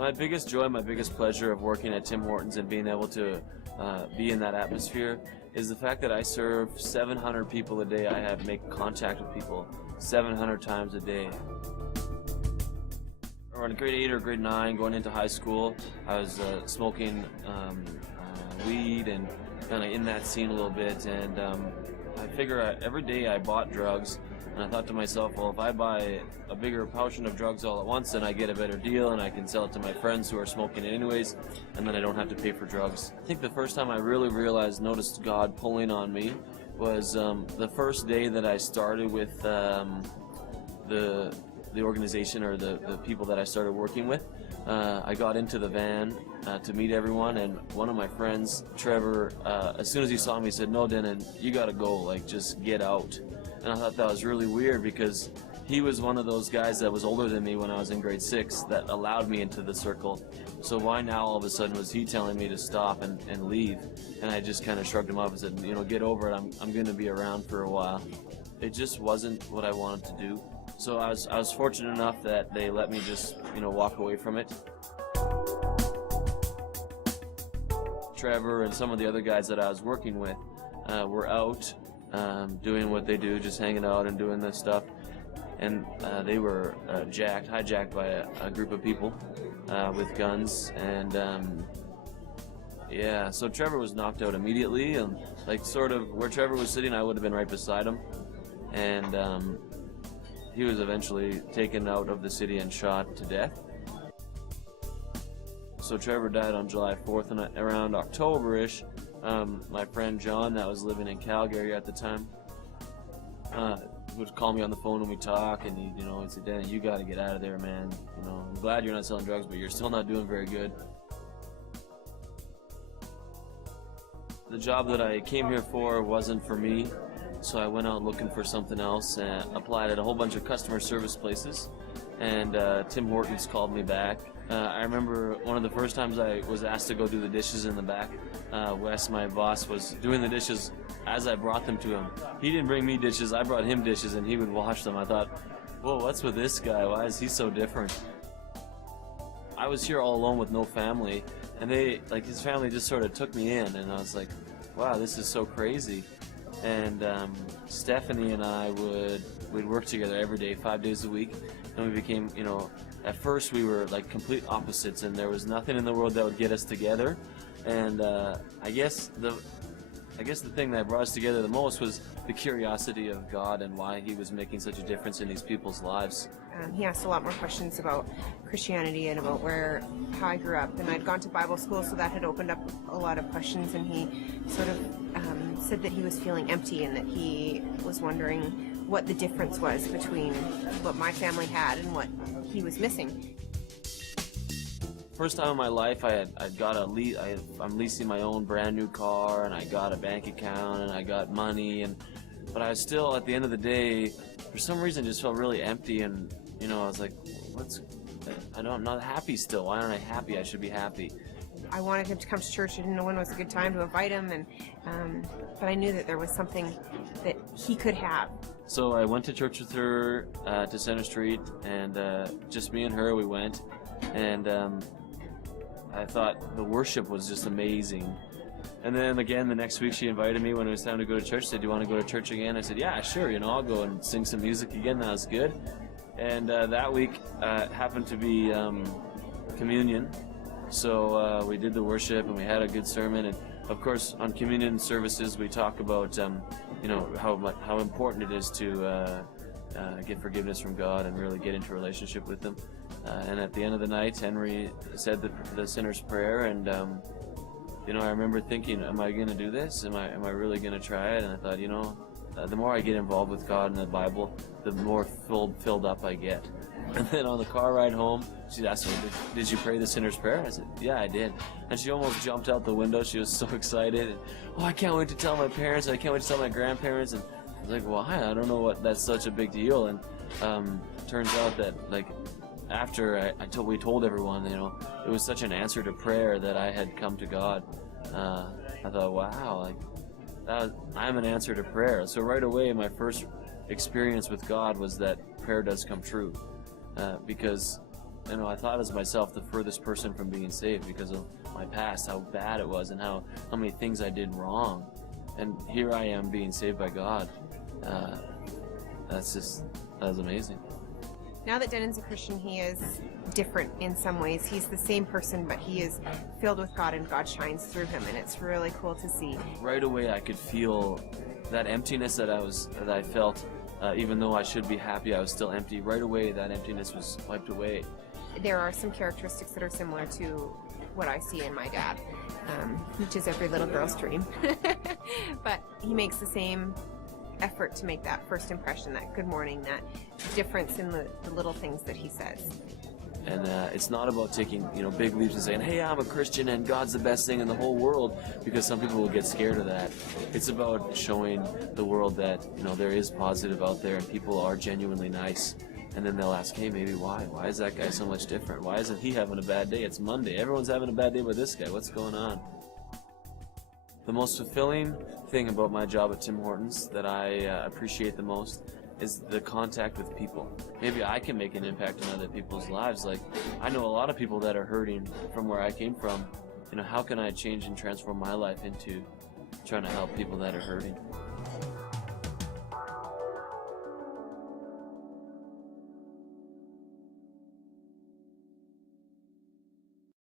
My biggest joy, my biggest pleasure of working at Tim Hortons and being able to be in that atmosphere is the fact that I serve 700 people a day. I have make contact with people 700 times a day. Around grade 8 or grade 9, going into high school, I was smoking weed and kind of in that scene a little bit, and I figure every day I bought drugs, and I thought to myself, well, if I buy a bigger portion of drugs all at once, then I get a better deal and I can sell it to my friends who are smoking it anyways, and then I don't have to pay for drugs. I think the first time I really noticed God pulling on me was the first day that I started with the organization, or the people that I started working with. I got into the van to meet everyone, and one of my friends, Trevor, as soon as he saw me, said, "No, Dennon, you gotta go, like, just get out." And I thought that was really weird, because he was one of those guys that was older than me when I was in grade 6 that allowed me into the circle. So why now all of a sudden was he telling me to stop and leave? And I just kind of shrugged him off and said, you know, get over it, I'm going to be around for a while. It just wasn't what I wanted to do. So I was fortunate enough that they let me just, you know, walk away from it. Trevor and some of the other guys that I was working with were out doing what they do, just hanging out and doing this stuff. And they were hijacked by a group of people with guns. And yeah, so Trevor was knocked out immediately, and like sort of where Trevor was sitting, I would have been right beside him. And he was eventually taken out of the city and shot to death. So Trevor died on July 4th, and around October-ish, my friend John, that was living in Calgary at the time, would call me on the phone and we talk, and he said, "Dan, you got to get out of there, man. You know, I'm glad you're not selling drugs, but you're still not doing very good." The job that I came here for wasn't for me, so I went out looking for something else and applied at a whole bunch of customer service places, and Tim Hortons called me back. I remember one of the first times I was asked to go do the dishes in the back. Wes, my boss, was doing the dishes as I brought them to him. He didn't bring me dishes, I brought him dishes, and he would wash them. I thought, whoa, what's with this guy? Why is he so different? I was here all alone with no family, and his family just sort of took me in, and I was like, wow, this is so crazy. And Stephanie and I we'd work together every day, 5 days a week, and we became, at first we were like complete opposites, and there was nothing in the world that would get us together. And I guess the thing that brought us together the most was the curiosity of God and why He was making such a difference in these people's lives. He asked a lot more questions about Christianity and about how I grew up, and I'd gone to Bible school, so that had opened up a lot of questions, and he sort of said that he was feeling empty and that he was wondering what the difference was between what my family had and what he was missing. First time in my life, I'm leasing my own brand new car, and I got a bank account, and I got money, but I was still, at the end of the day, for some reason, just felt really empty, and I was like, I'm not happy still. Why aren't I happy? I should be happy. I wanted him to come to church. I didn't know when was a good time to invite him, but I knew that there was something that he could have. So I went to church with her to Center Street, and just me and her, we went, and I thought the worship was just amazing. And then again, the next week she invited me when it was time to go to church. Said, "Do you want to go to church again?" I said, "Yeah, sure. I'll go and sing some music again." That was good. And that week happened to be communion. So we did the worship, and we had a good sermon. And of course, on communion services, we talk about how important it is to get forgiveness from God and really get into a relationship with Him. And at the end of the night, Henry said the sinner's prayer, and I remember thinking, am I going to do this? Am I really going to try it? And I thought, the more I get involved with God and the Bible, the more filled up I get. And then on the car ride home, she asked me, "Did you pray the sinner's prayer?" I said, "Yeah, I did." And she almost jumped out the window. She was so excited. And, I can't wait to tell my parents. I can't wait to tell my grandparents. And I was like, why? I don't know what that's such a big deal. And turns out that after we told everyone, it was such an answer to prayer that I had come to God. I thought, wow, I'm an answer to prayer. So right away, my first experience with God was that prayer does come true. Because I thought as myself the furthest person from being saved because of my past, how bad it was, and how many things I did wrong. And here I am being saved by God. That was amazing. Now that Dennon's a Christian, he is different in some ways. He's the same person, but he is filled with God, and God shines through him, and it's really cool to see. Right away, I could feel that emptiness that I felt. Even though I should be happy, I was still empty. Right away, that emptiness was wiped away. There are some characteristics that are similar to what I see in my dad, which is every little girl's dream. But he makes the same effort to make that first impression, that good morning, that difference in the little things that he says. And it's not about taking big leaps and saying, hey, I'm a Christian and God's the best thing in the whole world, because some people will get scared of that. It's about showing the world that there is positive out there and people are genuinely nice. And then they'll ask, hey, maybe why? Why is that guy so much different? Why isn't he having a bad day? It's Monday. Everyone's having a bad day with this guy. What's going on? The most fulfilling thing about my job at Tim Hortons that I appreciate the most is the contact with people. Maybe I can make an impact on other people's lives. Like, I know a lot of people that are hurting from where I came from. How can I change and transform my life into trying to help people that are hurting?